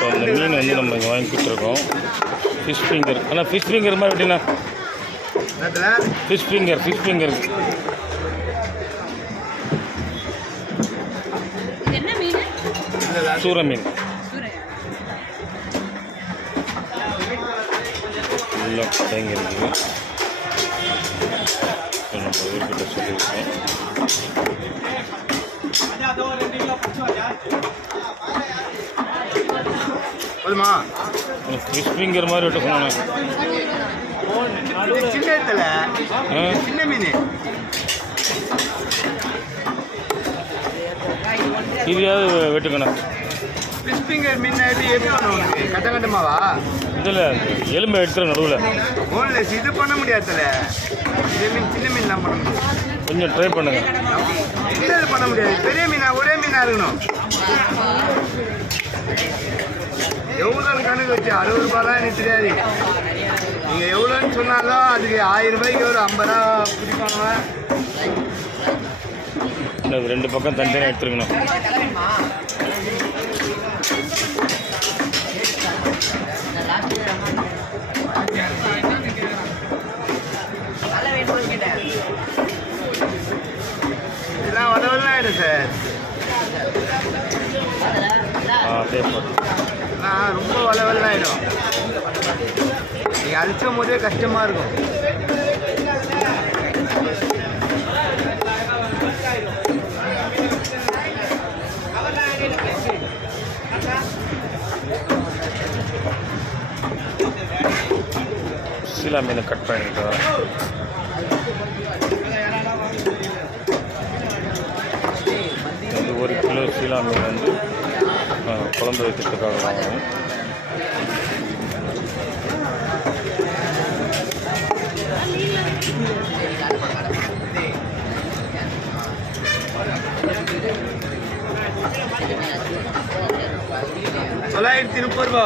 இப்போ அந்த மீன் வந்து நம்ம இங்கே வாங்கி கொடுத்துருக்கோம். Fish finger. ஆனால் ஃபிஷ் ஃபிங்கர் மாதிரி எப்படின்னா ஃபிஷ் ஃபிங்கர் சூர மீன் நல்லா தேங்கி இருக்குது. நம்ம ஊர்கிட்ட சொல்லியிருக்கோம். ஃபிஷ் ஃபிங்கர் மாதிரி விட்டு சொன்னாங்க. சின்ன மீன் இதையாவது வெட்டுக்கணும். ஃபிஷ் ஃபிங்கர் மீன் எப்படி உனக்கு கட்டமாவா? இதில் எலும்பை எடுத்துற நடுவில் ஓன்லெஸ் இது பண்ண முடியாதுல. சின்ன மீன் தான் பண்ண முடியும். கொஞ்சம் ட்ரை பண்ணுங்க. இது பண்ண முடியாது. பெரிய மீனா ஒரே மீனாக இருக்கணும். எவ்வளோ கணக்கு வச்சு 60 ரூபாலாம் எனக்கு தெரியாது. நீங்கள் எவ்வளோன்னு சொன்னாலும் அதுக்கு 1000 ரூபாய்க்கு ஒரு 50 ரூபா பிடிப்பாங்க. ரெண்டு பக்கம் தனித்தனியாக எடுத்துருக்கணும். இதெல்லாம் வளவலாம் ஆகிடும் சார். ரொம்ப வளவலாம் ஆகிடும். நீங்கள் அழிச்சும் போதே கஷ்டமாக இருக்கும். சீலா மீனை கட் பண்ணிட்டு வந்து 1 கிலோ சீலா மீன் வந்து குழம்பு வைக்கிறதுக்காக வாங்கணும். ₹930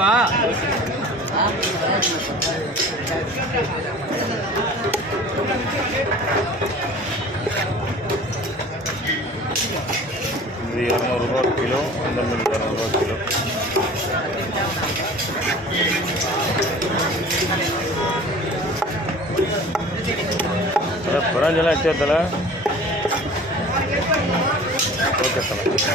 இது 200 ரூபா கிலோ. அந்த மீன் 200 ரூபா கிலோ. பராஞ்செல்லாம் எச்சேத்தல. ஓகே தலை. ஓகே.